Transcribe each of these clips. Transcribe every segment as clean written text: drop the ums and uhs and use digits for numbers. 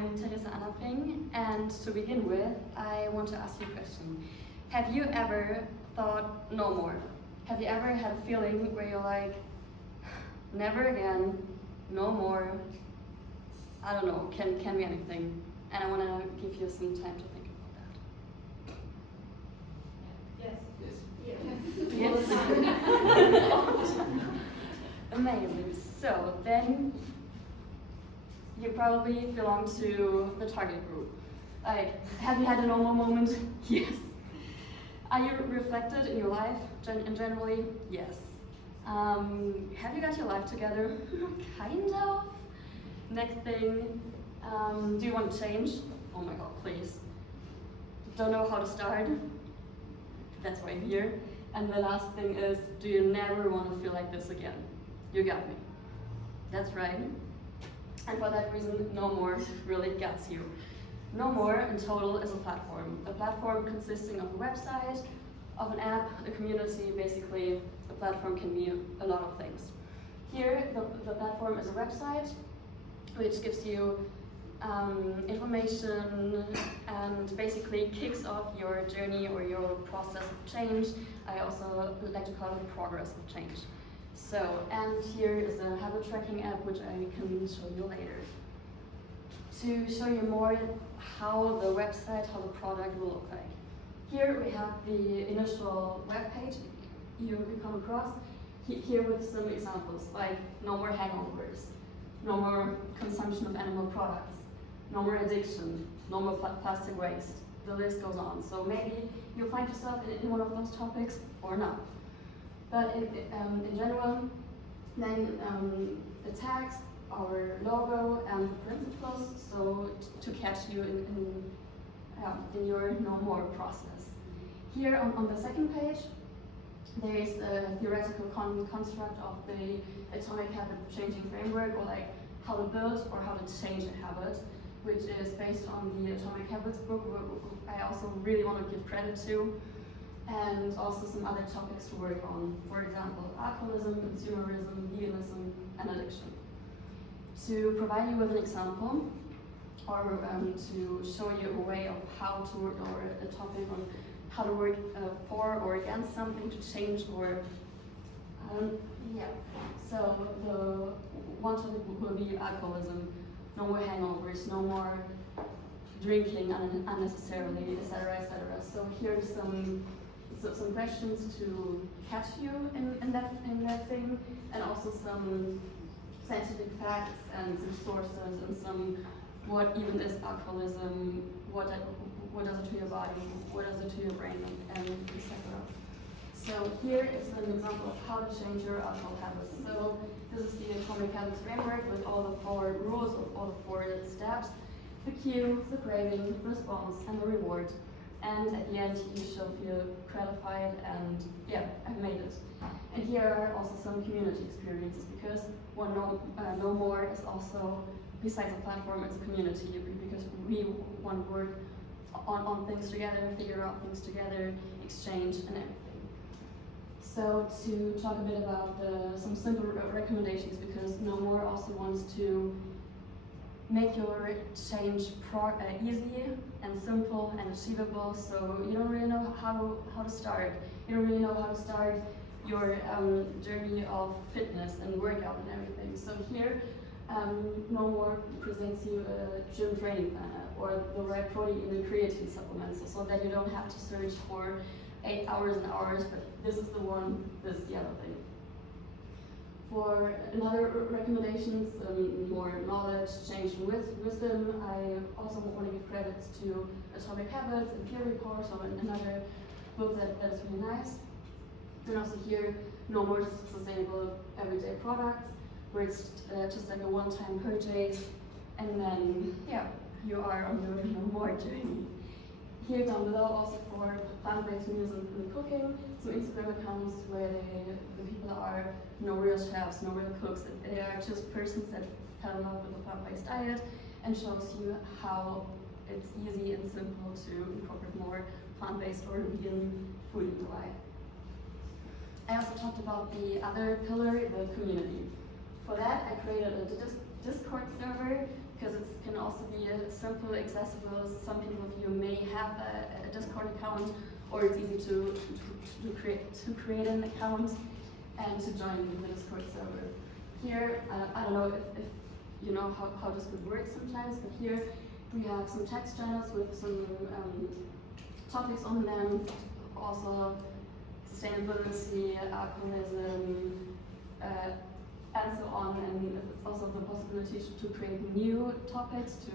I'm Teresa Annapring, and to begin with, I want to ask you a question. Have you ever thought no more? Have you ever had a feeling where you're like, never again, no more, I don't know, can be anything, and I want to give you some time to think about that. Yes. Yes. Amazing. So then you probably belong to the target group. Like, have you had a normal moment? Yes. Are you reflected in your life generally? Yes. Have you got your life together? Kind of. Next thing, do you want to change? Oh my god, please. Don't know how to start? That's why I'm here. And the last thing is, do you never want to feel like this again? You got me. That's right. And for that reason, No More really gets you. No More in total is a platform consisting of a website, of an app, a community. Basically, a platform can be a lot of things. Here, the platform is a website, which gives you information and basically kicks off your journey or your process of change. I also like to call it progress of change. So, and here is a habit tracking app, which I can show you later. To show you more how the website, how the product will look like. Here we have the initial web page you come across, here with some examples, like no more hangovers, no more consumption of animal products, no more addiction, no more plastic waste. The list goes on. So maybe you'll find yourself in one of those topics or not. But in general, then the tags, our logo, and the principles, so to catch you in your no more process. Here on the second page, there is a theoretical construct of the atomic habit changing framework, or like how to build or how to change a habit, which is based on the Atomic Habits book, I also really want to give credit to, and also some other topics to work on. For example, alcoholism, consumerism, veganism, and addiction. To provide you with an example, or to show you a way of how to work, or a topic on how to work for or against something to change, or so the one topic will be alcoholism. No more hangovers, no more drinking unnecessarily, etc., etc. So here's some questions to catch you in that thing, and also some scientific facts and some sources and some what even is alcoholism, what does it to your body, what does it to your brain, and etc. So here is an example of how to change your alcohol habits. So this is the Atomic Habits framework with all the 4 rules, of all the 4 steps: the cue, the craving, the response, and the reward. And at the end, you shall feel gratified, and yeah, I've made it. And here are also some community experiences, because No More is also, besides a platform, it's a community, because we want to work on things together, figure out things together, exchange, and everything. So to talk a bit about some simple recommendations, because No More also wants to make your change easy and simple and achievable, so you don't really know how to start. You don't really know how to start your journey of fitness and workout and everything. So here, No More presents you a gym training plan or the right protein and creatine supplements, so that you don't have to search for 8 hours and hours, but this is the one, this is the other thing. For another recommendations, more knowledge, change, and wisdom, I also want to give credit to Atomic Habits and Peer Report, or another book that is really nice. And also here, No More Sustainable Everyday Products, where it's just like a one-time purchase, and then, yeah, you are on your No More journey. Here down below, also for plant-based meals and cooking, some Instagram accounts where the people are no real chefs, no real cooks. They are just persons that fell in love with a plant-based diet, and shows you how it's easy and simple to incorporate more plant-based or vegan food in your life. I also talked about the other pillar, the community. For that, I created a Discord server, because it can also be simple, accessible. Some people of you may have a Discord account, or it's easy to create an account and to join the Discord server. Here, I don't know if you know how this could work sometimes, but here we have some text channels with some topics on them, also sustainability, alcoholism, and so on, and it's also the possibility to create new topics, to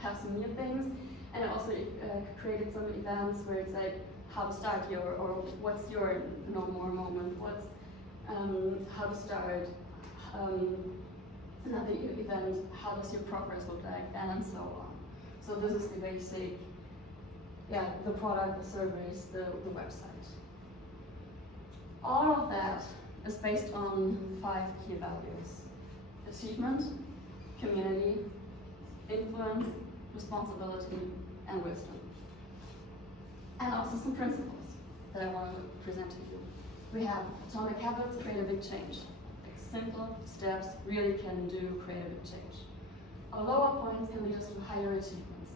have some new things. And I also created some events where it's like how to start or what's your no more moment, what's how to start another event, how does your progress look like, and so on. So this is the basic, the product, the service, the website. All of that is based on 5 key values: achievement, community, influence, responsibility, and wisdom. And also some principles that I want to present to you. We have atomic habits create a big change. Like simple steps really can create a big change. Our lower points can lead us to higher achievements.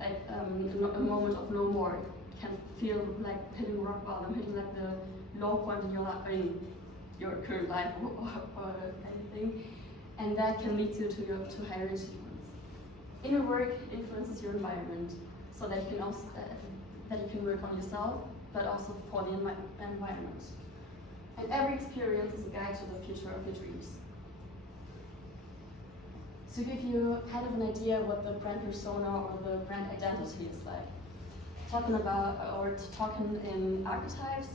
Like a moment of no more can feel like hitting rock bottom, hitting like the low point in your life, in your current life or anything, and that can lead you to higher achievements. Inner work influences your environment, so that you can also that you can work on yourself, but also for the environment. And every experience is a guide to the future of your dreams. To give you kind of an idea what the brand persona or the brand identity is like, talking in archetypes,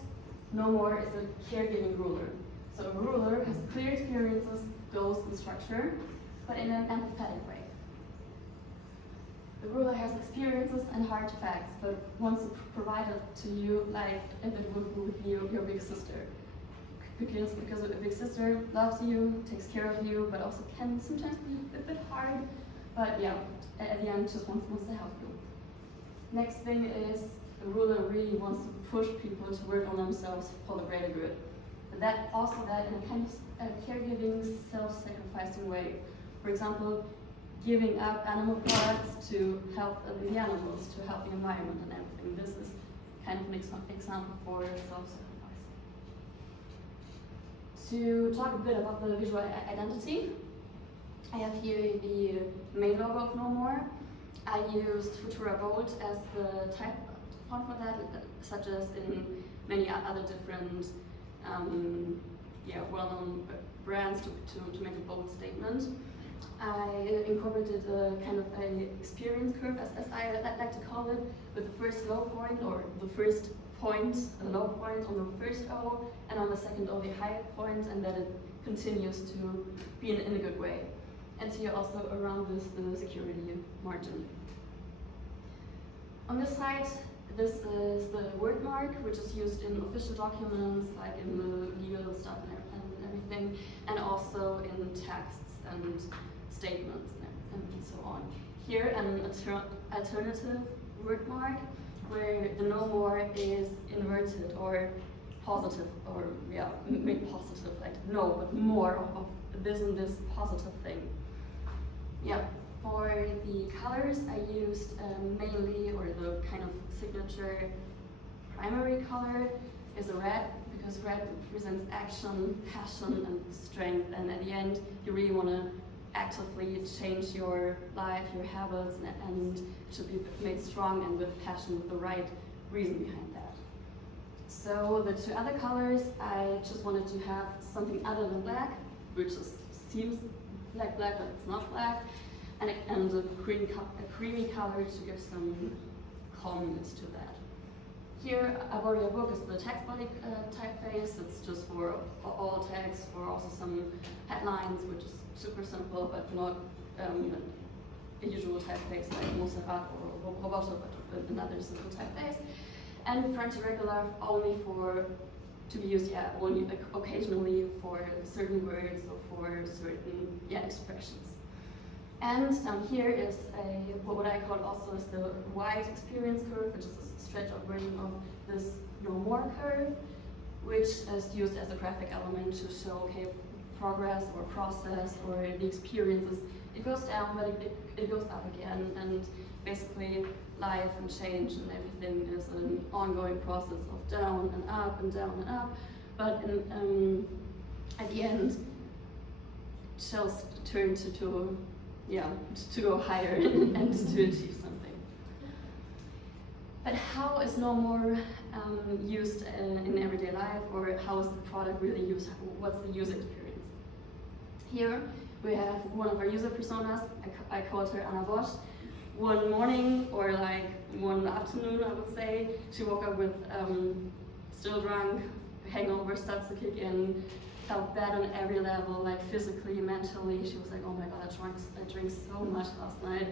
No More is a caregiving ruler. So a ruler has clear experiences, goals, and structure, but in an empathetic way. The ruler has experiences and hard facts, but wants to provide it to you like if it would be your big sister. Because a big sister loves you, takes care of you, but also can sometimes be a bit hard. But at the end, just wants to help you. Next thing is, the ruler really wants to push people to work on themselves for the greater good. But that in a kind of caregiving, self-sacrificing way. For example, giving up animal products to help the animals, to help the environment and everything. This is kind of an example for self-sacrifice. To talk a bit about the visual identity, I have here the main logo of No More. I used Futura Bold as the type font for that, such as in many other different well-known brands to make a bold statement. I incorporated a kind of an experience curve, as I like to call it, with the first low point, or the first point, a low point on the first O, and on the second O, the high point, and that it continues to be in a good way. And here also around this, the security margin. On this side, this is the word mark, which is used in official documents, like in the legal stuff and everything, and also in texts and statements and so on. Here, an alternative word mark, where the No More is inverted or positive, or made positive, like no, but more of this and this positive thing. For the colors, I used mainly, or the kind of signature primary color is a red, because red represents action, passion, and strength. And at the end, you really want to actively change your life, your habits, and it should be made strong and with passion, with the right reason behind that. So the 2 other colors, I just wanted to have something other than black, which seems like black, but it's not black, and a creamy color to give some calmness to that. Here, Aboria Book is the text body typeface. It's just for all text, for also some headlines, which is super simple, but not a usual typeface like Montserrat or Roboto, but another simple typeface. And French irregular only to be used only occasionally for certain words or for certain expressions. And down here is what I call also is the wide experience curve, which is a stretch out version of this No More curve, which is used as a graphic element to show, progress or process or the experiences, it goes down, but it goes up again. And basically, life and change and everything is an ongoing process of down and up and down and up. But at the end, shells turn to go higher and to achieve something. But how is no more used in everyday life, or how is the product really used? What's the user experience? Here we have one of our user personas. I called her Anna Bosch. One morning, or like one afternoon, I would say, she woke up with still drunk, hangover starts to kick in, felt bad on every level, like physically, mentally. She was like, oh my god, I drank so much last night.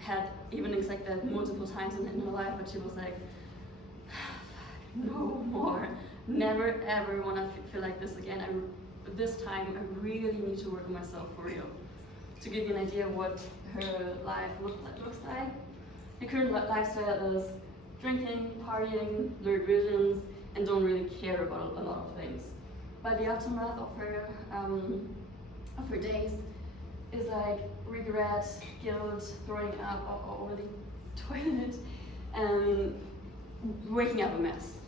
Had evenings like that multiple times in her life, but she was like, no more. Never ever want to feel like this again. This time, I really need to work on myself for real. To give you an idea of what her life looks like, her current lifestyle is drinking, partying, blurred visions, and don't really care about a lot of things. But the aftermath of her days is like regret, guilt, throwing up over the toilet, and waking up a mess.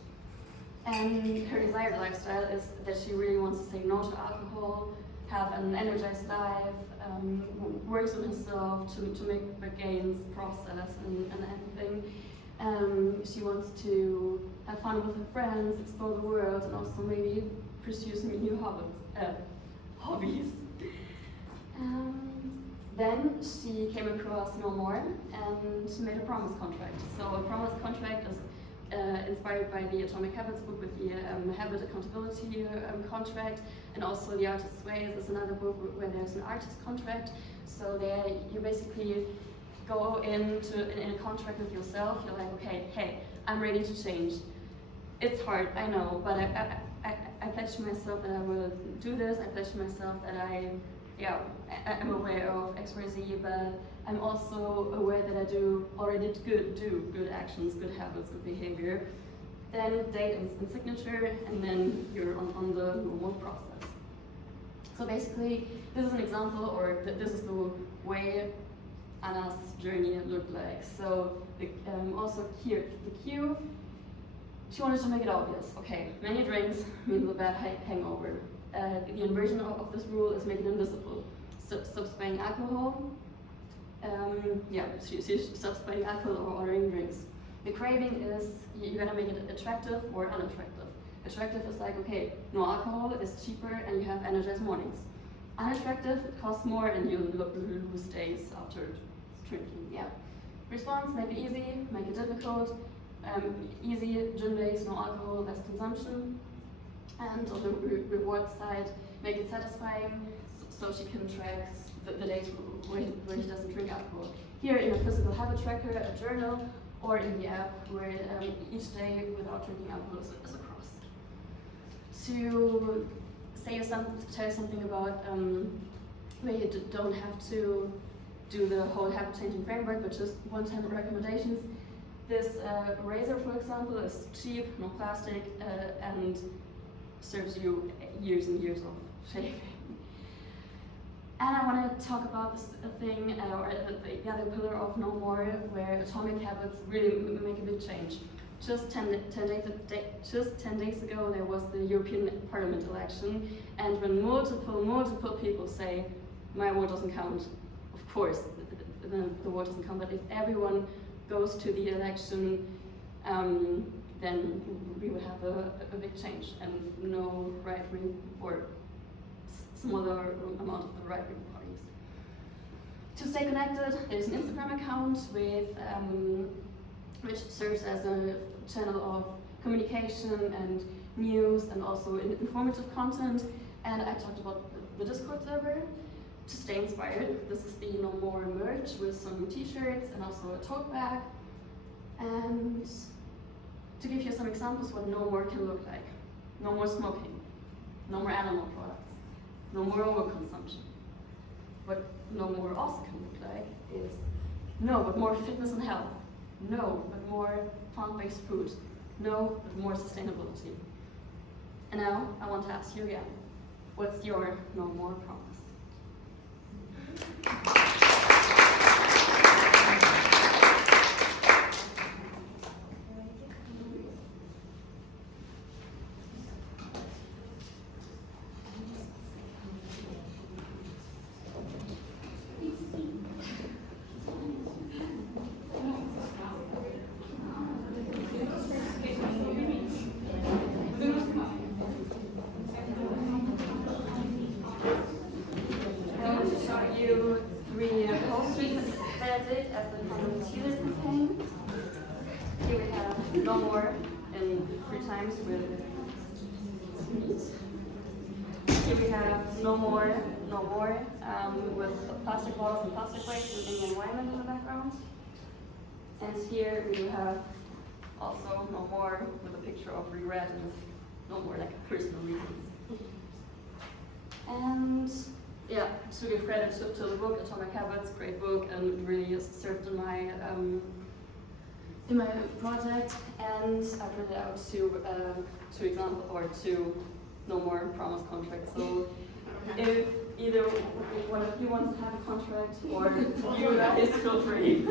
And her desired lifestyle is that she really wants to say no to alcohol, have an energized life, works on herself to make the gains, process, and everything. She wants to have fun with her friends, explore the world, and also maybe pursue some new hobbies. Then she came across No More and she made a promise contract. So a promise contract is inspired by the Atomic Habits book with the habit accountability contract, and also the Artist's Ways is another book where there's an artist contract. So there you basically go in a contract with yourself. You're like, okay, hey, I'm ready to change. It's hard, I know, but I pledge to myself that I will do this. I pledge to myself that I'm aware of X, Y, Z, but I'm also aware that I do good actions, good habits, good behavior. Then date and signature, and then you're on the normal process. So basically, this is an example, or this is the way Anna's journey looked like. So also here, the cue, she wanted to make it obvious. Okay, many drinks means a bad hangover. The inversion of this rule is make it invisible. Stops buying alcohol. She stops buying alcohol or ordering drinks. The craving is you gotta make it attractive or unattractive. Attractive is like, okay, no alcohol is cheaper and you have energized mornings. Unattractive, it costs more and you lose days after drinking. Yeah. Response: make it easy, make it difficult. Easy gym days, no alcohol, less consumption. And on the reward side, make it satisfying so she can track the days where she doesn't drink alcohol. Here in a physical habit tracker, a journal, or in the app where each day without drinking alcohol is a cross. To tell you something about where you don't have to do the whole habit changing framework, but just one-time recommendations. This razor, for example, is cheap, no plastic, and serves you years and years of shaving. And I want to talk about this thing, or the other pillar of No More, where atomic habits really make a big change. Just 10 days ago, there was the European Parliament election, and when multiple people say, my vote doesn't count, of course, the vote doesn't count, but if everyone goes to the election, then we would have a big change, and no right-wing or smaller amount of the right-wing parties. To stay connected, there's an Instagram account which serves as a channel of communication and news and also informative content. And I talked about the Discord server. To stay inspired, this is the No More merch with some t-shirts and also a tote bag. And to give you some examples what No More can look like. No more smoking, no more animal products, no more overconsumption. What No More also can look like is no, but more fitness and health. No, but more plant-based food. No, but more sustainability. And now I want to ask you again, What's your no more promise? I'm going to show you 3 posters that I did at the Convention campaign. Here we have no more in 3 times with meat. Here we have no more with plastic bottles and plastic waste and the environment in the background. And here we have also no more with a picture of regret and no more like personal reasons. And yeah, to give credit to the book, Atomic Habits, great book, and really served in my project. And I printed out 2 examples or 2 no more promise contracts. So if either one of you wants to have a contract or you guys, feel free.